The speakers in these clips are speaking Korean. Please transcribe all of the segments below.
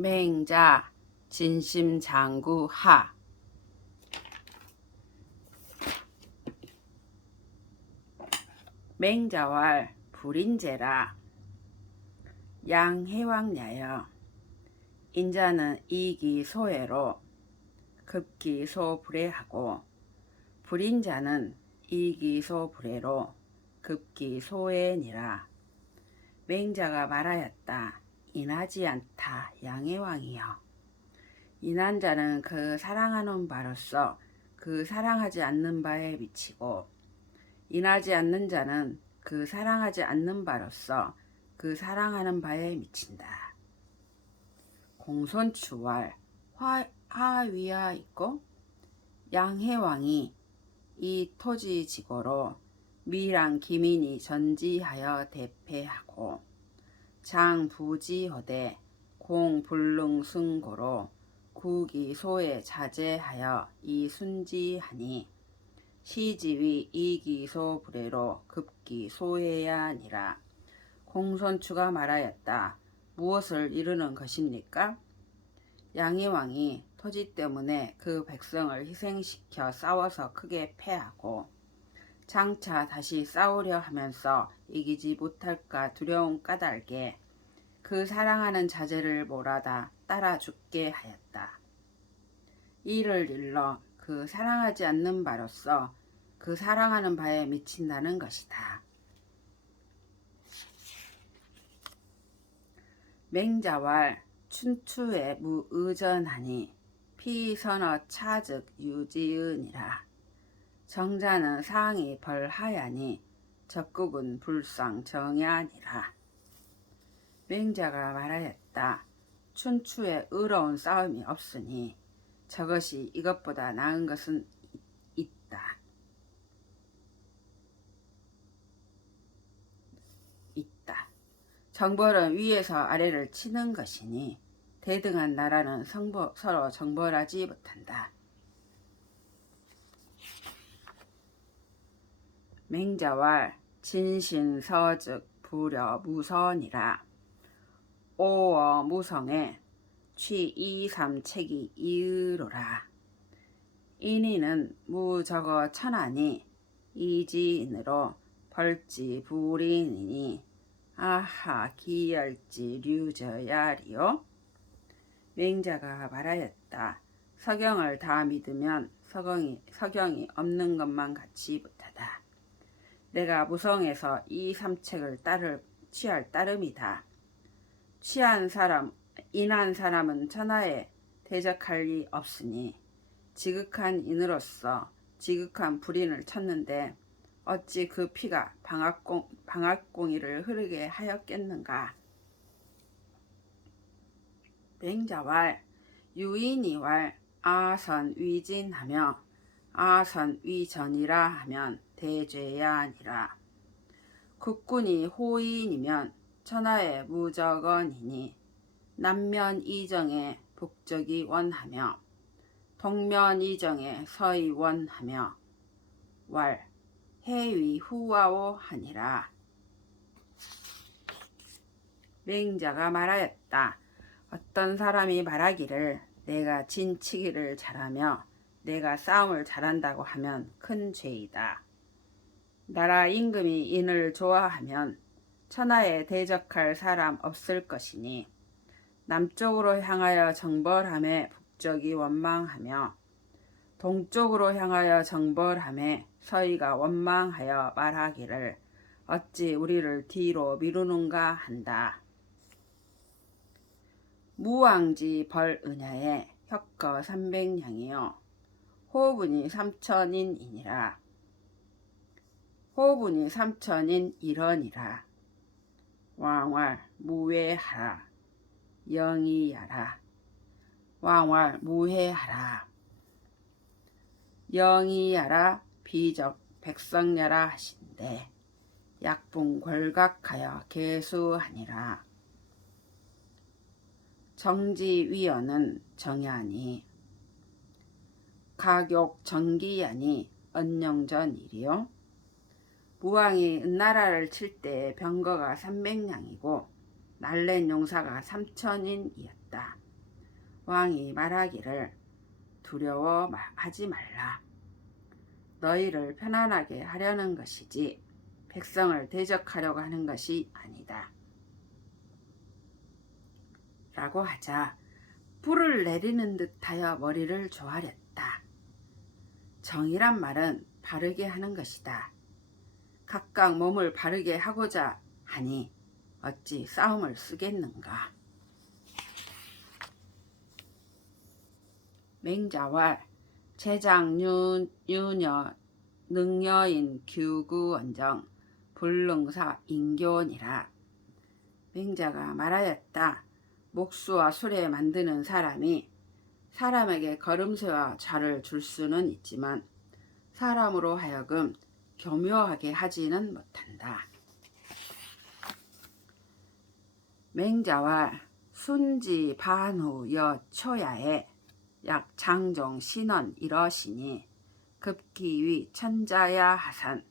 맹자 진심장구하. 맹자왈 불인제라. 양해왕냐여. 인자는 이기소해로 급기소불해하고, 불인자는 이기소불해로 급기소해니라. 맹자가 말하였다. 인하지 않다 양해왕이여. 인한 자는 그 사랑하는 바로서 그 사랑하지 않는 바에 미치고, 인하지 않는 자는 그 사랑하지 않는 바로서 그 사랑하는 바에 미친다. 공손추왈 하위하 있고, 양해왕이 이 토지지고로 미랑 기민이 전지하여 대패하고, 장부지허대 공불능승고로 구기소에 자제하여 이순지하니, 시지위 이기소불해로 급기소해야니라. 공손추가 말하였다. 무엇을 이루는 것입니까? 양해왕이 토지 때문에 그 백성을 희생시켜 싸워서 크게 패하고, 장차 다시 싸우려 하면서 이기지 못할까 두려운 까닭에 그 사랑하는 자제를 몰아다 따라 죽게 하였다. 이를 일러 그 사랑하지 않는 바로서 그 사랑하는 바에 미친다는 것이다. 맹자왈 춘추에 무의전하니 피선어 차즉 유지은이라. 정자는 상이 벌하야니 적국은 불상정야니라. 맹자가 말하였다. 춘추에 의로운 싸움이 없으니 저것이 이것보다 나은 것은 있다. 정벌은 위에서 아래를 치는 것이니 대등한 나라는 서로 정벌하지 못한다. 맹자왈 진신서즉 불여무선이라. 오어 무성에 취이삼책이 이의로라. 인이는 무저거 천하니 이지인으로 벌지불인이니 아하 기열지 류저야리요. 맹자가 말하였다. 서경을 다 믿으면 서경이 없는 것만 같이 못하다. 내가 무성에서 이 삼책을 취할 따름이다. 인한 사람은 천하에 대적할 리 없으니 지극한 인으로서 지극한 불인을 쳤는데 어찌 그 피가 방앗공이를 흐르게 하였겠는가. 맹자왈 유인이왈 아선위진하며 아선위전이라 하면 대죄야 아니라. 국군이 호인이면 천하에 무적언이니 남면이정에 북적이 원하며 동면이정에 서이 원하며 왈 해위 후와오 하니라. 맹자가 말하였다. 어떤 사람이 말하기를 내가 진치기를 잘하며 내가 싸움을 잘한다고 하면 큰 죄이다. 나라 임금이 인을 좋아하면 천하에 대적할 사람 없을 것이니 남쪽으로 향하여 정벌함에 북적이 원망하며 동쪽으로 향하여 정벌함에 서희가 원망하여 말하기를 어찌 우리를 뒤로 미루는가 한다. 무왕지 벌은야에 혁거 300냥이요 호분이 3천인이니라. 호분이 3천인 일원이라. 왕왈 무회하라. 영이야라. 왕왈 무회하라. 영이야라 비적 백성야라 하신대 약분 골각하여 계수하니라. 정지위원은 정야니 가욕 정기야니 언영전이리요. 무왕이 은나라를 칠 때 병거가 300냥이고 날랜 용사가 3천인이었다. 왕이 말하기를 두려워하지 말라. 너희를 편안하게 하려는 것이지 백성을 대적하려고 하는 것이 아니다. 라고 하자 불을 내리는 듯하여 머리를 조아렸다. 정이란 말은 바르게 하는 것이다. 각각 몸을 바르게 하고자 하니 어찌 싸움을 쓰겠는가. 맹자왈 제장 유녀 능여인 규구원정 불능사 인교니라. 맹자가 말하였다. 목수와 수레 만드는 사람이 사람에게 걸음새와 자를 줄 수는 있지만 사람으로 하여금 교묘하게 하지는 못한다. 맹자와 순지 반후 여 초야에 약 장종 신원 이러시니 급기위 천자야 하산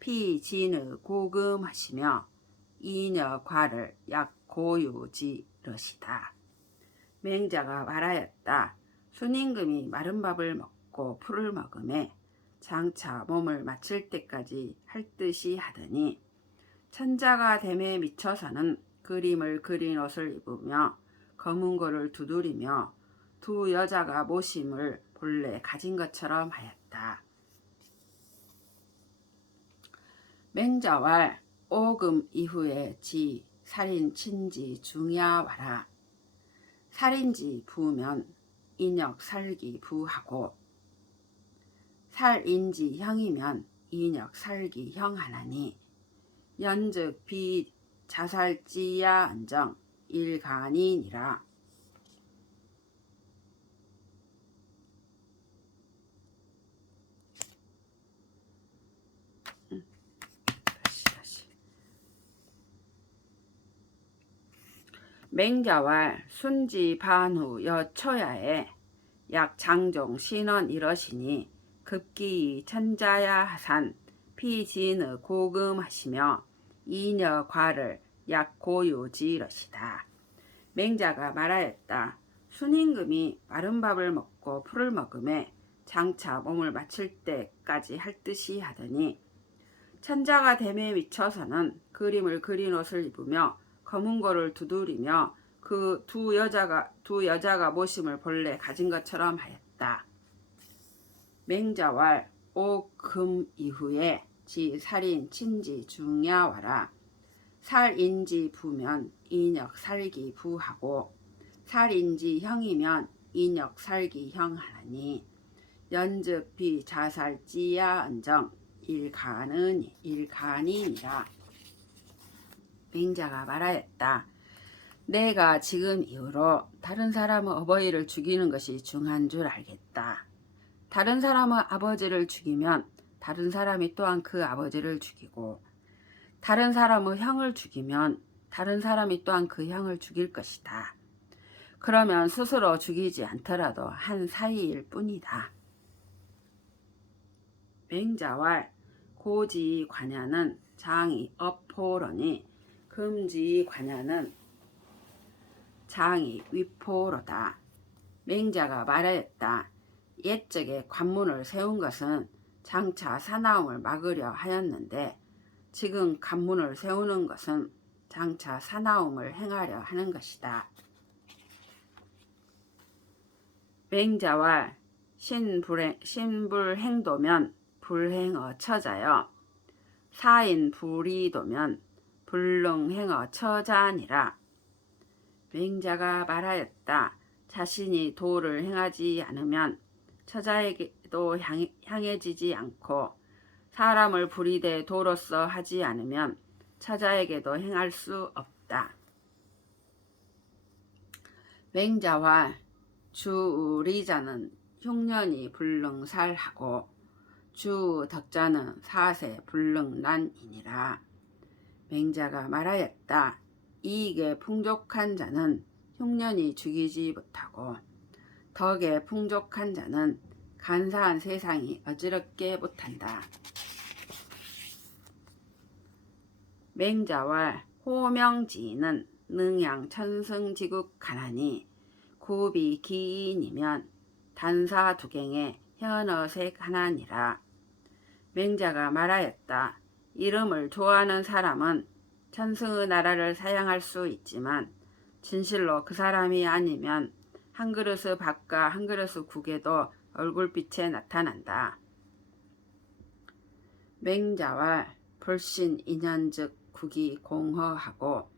피진의 고금하시며 이녀 과를 약 고유지 릇이다. 맹자가 말하였다. 순임금이 마른 밥을 먹고 풀을 먹음에 장차 몸을 마칠 때까지 할 듯이 하더니 천자가 됨에 미쳐서는 그림을 그린 옷을 입으며 검은 고를 두드리며 두 여자가 모심을 본래 가진 것처럼 하였다. 맹자왈 오금 이후에 지 살인 친지 중야와라. 살인지 부면 인역 살기 부하고 살인지 형이면 인역 살기 형하나니 연즉 비 자살지야 안정 일간이니라. 맹자왈 순지 반후 여초야에 약 장종 신원 이러시니 급기 천자야 하산 피진의 고금하시며 이녀 과를 약 고유지 이러시다. 맹자가 말하였다. 순임금이 마른 밥을 먹고 풀을 먹음에 장차 몸을 마칠 때까지 할 듯이 하더니 천자가 됨에 미쳐서는 그림을 그린 옷을 입으며 검은 고를 두드리며 그 두 여자가 모심을 본래 가진 것처럼 하였다. 맹자왈 오금 이후에 지 살인 친지 중야와라. 살인지 부면 인역 살기 부하고 살인지 형이면 인역 살기 형하나니 연즉 비 자살지야 안정 일간이니라. 맹자가 말하였다. 내가 지금 이후로 다른 사람의 어버이를 죽이는 것이 중한 줄 알겠다. 다른 사람의 아버지를 죽이면 다른 사람이 또한 그 아버지를 죽이고 다른 사람의 형을 죽이면 다른 사람이 또한 그 형을 죽일 것이다. 그러면 스스로 죽이지 않더라도 한 사이일 뿐이다. 맹자왈 고지 관야는 장이 업포로니 금지 관야는 장이 위포로다. 맹자가 말하였다. 옛적에 관문을 세운 것은 장차 사나움을 막으려 하였는데 지금 관문을 세우는 것은 장차 사나움을 행하려 하는 것이다. 맹자와 신불행도면 불행어 처자여 사인불이도면 불능행어 처자니라. 맹자가 말하였다. 자신이 도를 행하지 않으면 처자에게도 향해지지 않고 사람을 부리되 도로서 하지 않으면 처자에게도 행할 수 없다. 맹자와 주의자는 흉년이 불능살하고 주덕자는 사세 불능란이니라. 맹자가 말하였다. 이익에 풍족한 자는 흉년이 죽이지 못하고 덕에 풍족한 자는 간사한 세상이 어지럽게 못한다. 맹자와 호명지는 능양 천승지국 가나니 굽이 기인이면 단사두갱에 현어색 하나니라. 맹자가 말하였다. 이름을 좋아하는 사람은 천승의 나라를 사양할 수 있지만 진실로 그 사람이 아니면 한 그릇의 밥과 한 그릇의 국에도 얼굴빛에 나타난다. 맹자왈 불신 인연즉 국이 공허하고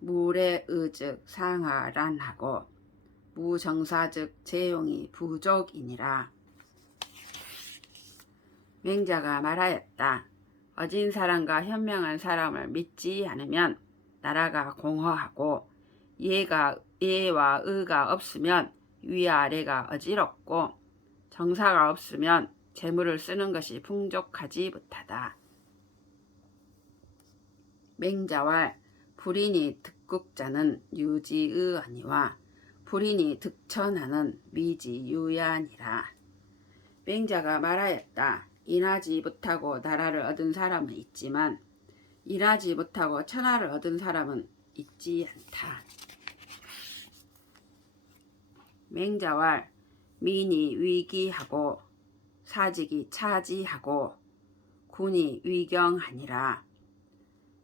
무례의즉 상하란하고 무정사즉 재용이 부족이니라. 맹자가 말하였다. 어진 사람과 현명한 사람을 믿지 않으면 나라가 공허하고 예와 의가 없으면 위아래가 어지럽고 정사가 없으면 재물을 쓰는 것이 풍족하지 못하다. 맹자왈 불인이 득국자는 유지의아니와 불인이 득천하는 미지유야니라. 맹자가 말하였다. 일하지 못하고 나라를 얻은 사람은 있지만 일하지 못하고 천하를 얻은 사람은 있지 않다. 맹자왈 민이 위기하고 사직이 차지하고 군이 위경하니라.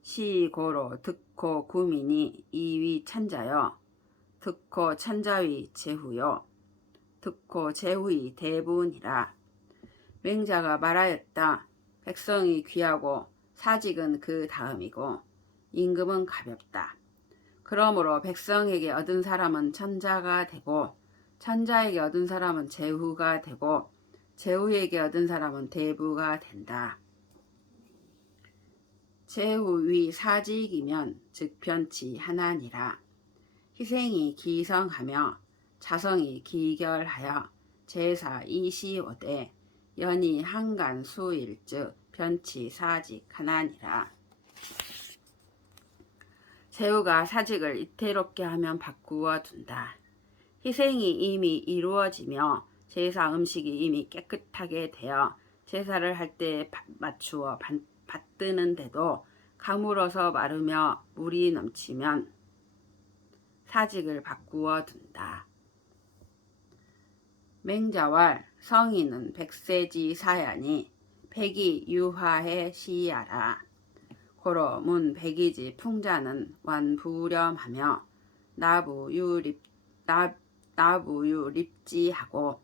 시고로 득호 구민이 이위 천자여 득호 천자위 제후요 득호 제후이 대부니라. 맹자가 말하였다. 백성이 귀하고 사직은 그 다음이고 임금은 가볍다. 그러므로 백성에게 얻은 사람은 천자가 되고 천자에게 얻은 사람은 제후가 되고 제후에게 얻은 사람은 대부가 된다. 제후위 사직이면 즉 변치 하나니라. 희생이 기성하며 자성이 기결하여 제사 이시오되 연이 한간 수일즉 변치 사직 하나니라. 제후가 사직을 이태롭게 하면 바꾸어 둔다. 희생이 이미 이루어지며 제사 음식이 이미 깨끗하게 되어 제사를 할 때 맞추어 받드는데도 가물어서 마르며 물이 넘치면 사직을 바꾸어 둔다. 맹자왈 성인은 백세지 사야니 백이 유화해 시야라. 고로 문 백이지 풍자는 완부렴하며 나부유립지하고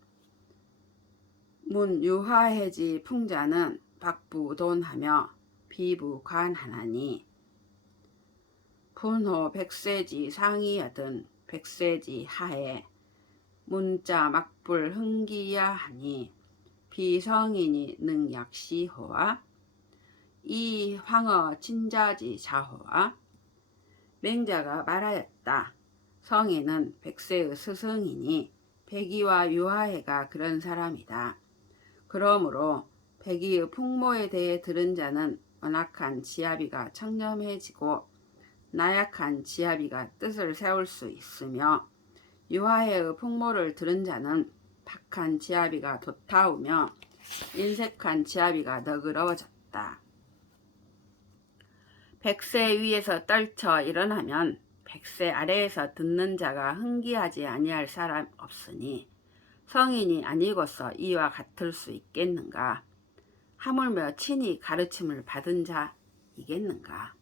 문 유화해지 풍자는 박부돈하며 비부관하나니 분호 백세지 상이여든 백세지 하에 문자 막불 흥기야 하니 비성인이 능약시호와 이 황어 친자지 자호와. 맹자가 말하였다. 성인은 백세의 스승이니 백이와 유하해가 그런 사람이다. 그러므로 백이의 풍모에 대해 들은 자는 언악한 지아비가 청렴해지고 나약한 지아비가 뜻을 세울 수 있으며 유하해의 풍모를 들은 자는 박한 지아비가 돋타오며 인색한 지아비가 너그러워졌다. 백세 위에서 떨쳐 일어나면 백세 아래에서 듣는 자가 흥기하지 아니할 사람 없으니 성인이 아니고서 이와 같을 수 있겠는가? 하물며 친히 가르침을 받은 자이겠는가?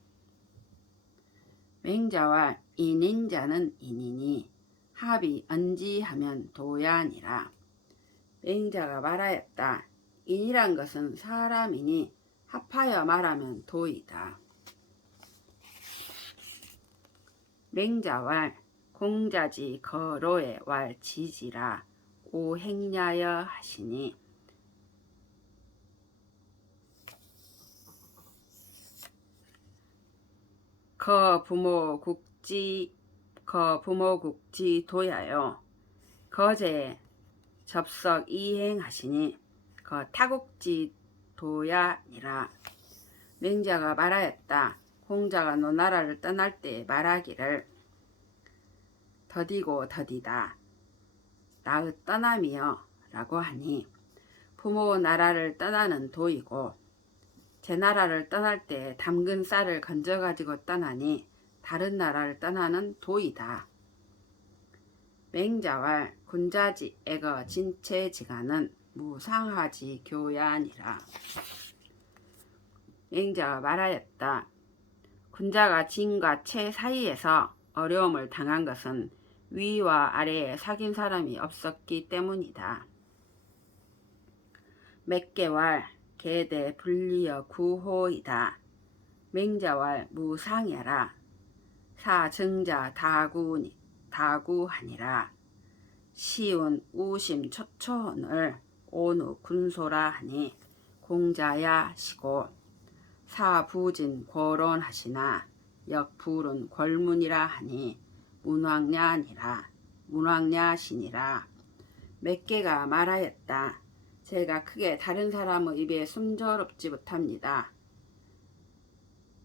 맹자와 인인자는 인이니 합이 언지하면 도야니라. 맹자가 말하였다. 인이란 것은 사람이니 합하여 말하면 도이다. 맹자왈 공자지 거로에 왈 지지라 오행냐여 하시니 거부모국지 도야요 거제 접석 이행하시니 거타국지 도야니라. 맹자가 말하였다. 공자가 노나라를 떠날 때 말하기를 더디고 더디다 나의 떠남이여 라고 하니 부모 나라를 떠나는 도이고 제 나라를 떠날 때 담근 쌀을 건져가지고 떠나니 다른 나라를 떠나는 도이다. 맹자왈 군자지 애거 진체지가는 무상하지 교야니라. 맹자가 말하였다. 군자가 진과 채 사이에서 어려움을 당한 것은 위와 아래에 사귄 사람이 없었기 때문이다. 맥개왈 개대 불리어 구호이다. 맹자왈 무상야라. 사증자 다구하니라. 시운 우심 초초언을 오누 군소라 하니 공자야 시고 사부진 고론하시나 역불은 골문이라 하니 문왕냐시니라. 몇 개가 말하였다. 제가 크게 다른 사람의 입에 숨저럽지 못합니다.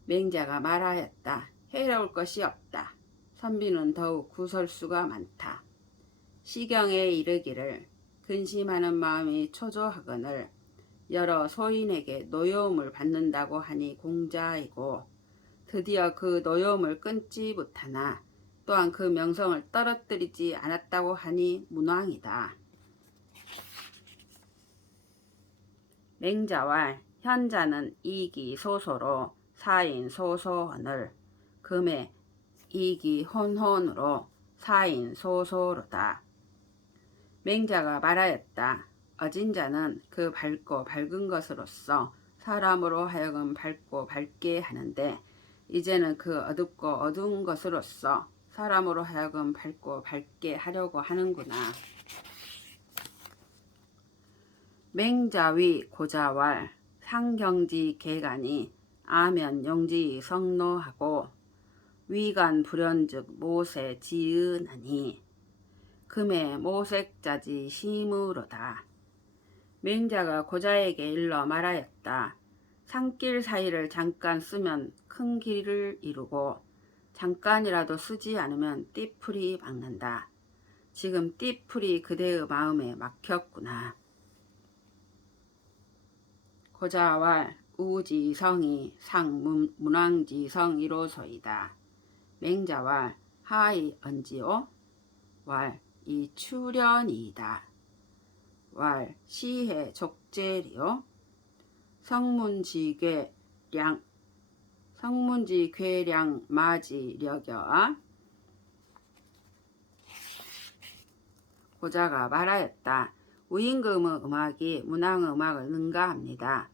맹자가 말하였다. 해로울 것이 없다. 선비는 더욱 구설수가 많다. 시경에 이르기를 근심하는 마음이 초조하거늘 여러 소인에게 노여움을 받는다고 하니 공자이고 드디어 그 노여움을 끊지 못하나 또한 그 명성을 떨어뜨리지 않았다고 하니 문왕이다. 맹자왈 현자는 이기소소로 사인소소언을 금에 이기혼혼으로 사인소소로다. 맹자가 말하였다. 어진 자는 그 밝고 밝은 것으로서 사람으로 하여금 밝고 밝게 하는데 이제는 그 어둡고 어두운 것으로서 사람으로 하여금 밝고 밝게 하려고 하는구나. 맹자위 고자왈 상경지 개간이 아면 용지 성노하고 위간 불연즉 모세 지은하니 금의 모색자지 심으로다. 맹자가 고자에게 일러 말하였다. 산길 사이를 잠깐 쓰면 큰 길을 이루고 잠깐이라도 쓰지 않으면 띠풀이 막는다. 지금 띠풀이 그대의 마음에 막혔구나. 고자왈 우지성이 상문왕지성이로소이다. 맹자왈 하이 언지오? 왈 이 출연이다. 왈 시해 족제리요? 성문지괴량 마지력여아. 고자가 말하였다. 우임금의 음악이 문왕의 음악을 능가합니다.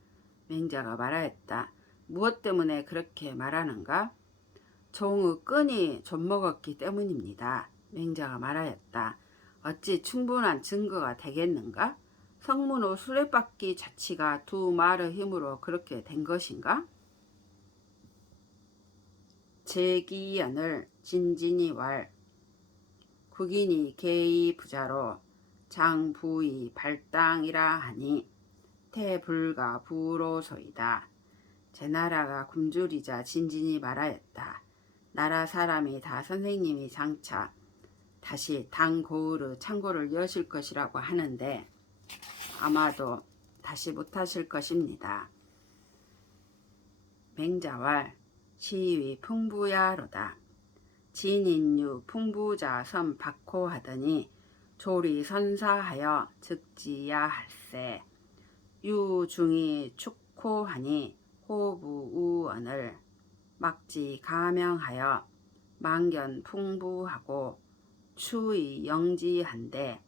맹자가 말하였다. 무엇 때문에 그렇게 말하는가? 종의 끈이 좀먹었기 때문입니다. 맹자가 말하였다. 어찌 충분한 증거가 되겠는가? 성문의 수레바퀴 자치가 두 말의 힘으로 그렇게 된 것인가? 제기연을 진진이 왈 국인이 개의 부자로 장부의 발당이라 하니 태불가 부로소이다. 제 나라가 굶주리자 진진이 말하였다. 나라 사람이 다 선생님이 장차 다시 당고을의 창고를 여실 것이라고 하는데 아마도 다시 못하실 것입니다. 맹자왈 시위 풍부야로다. 진인유 풍부자 선 박호하더니 조리 선사하여 즉지야 할세. 유중이 축호하니 호부우언을 막지 가명하여 만견 풍부하고 추의 영지한데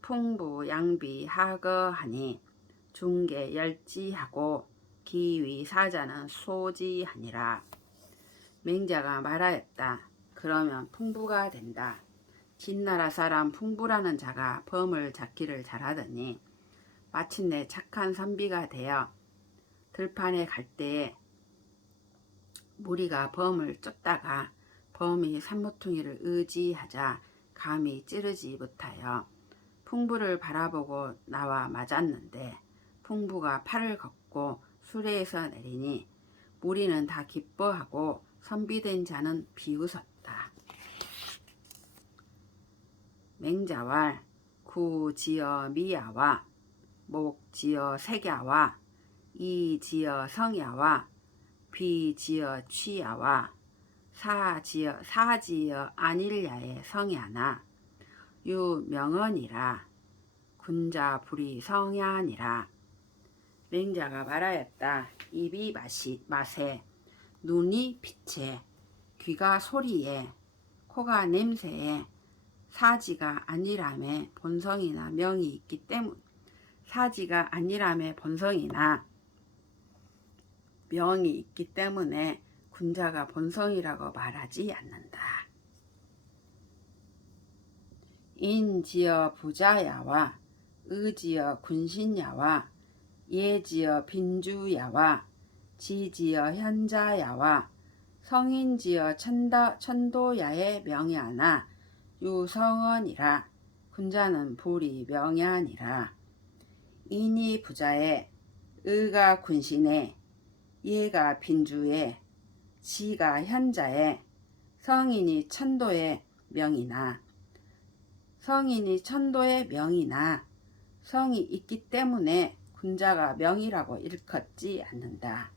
풍부 양비 하거하니 중계 열지하고 기위 사자는 소지하니라. 맹자가 말하였다. 그러면 풍부가 된다. 진나라 사람 풍부라는 자가 범을 잡기를 잘하더니 마침내 착한 선비가 되어 들판에 갈 때에 무리가 범을 쫓다가 범이 산모퉁이를 의지하자 감히 찌르지 못하여 풍부를 바라보고 나와 맞았는데 풍부가 팔을 걷고 수레에서 내리니 무리는 다 기뻐하고 선비된 자는 비웃었다. 맹자왈 구지어 미야와 목지어 색야와 이지어 성야와 비지어 취야와 사지어 안일야의 성야나 유명언이라. 군자 불이 성야니라. 맹자가 말하였다. 입이 맛에, 눈이 빛에, 귀가 소리에, 코가 냄새에, 사지가 아니라매 본성이나 명이 있기 때문. 사지가 아니라매 본성이나 명이 있기 때문에 군자가 본성이라고 말하지 않는다. 인지어 부자야와 의지어 군신야와 예지어 빈주야와 지지어 현자야와 성인지어 천도야의 명야나 유성언이라. 군자는 불이 명야니라. 인이 부자에, 의가 군신에, 예가 빈주에, 지가 현자에, 성인이 천도의 명이나. 성인이 천도의 명이나 성이 있기 때문에 군자가 명이라고 일컫지 않는다.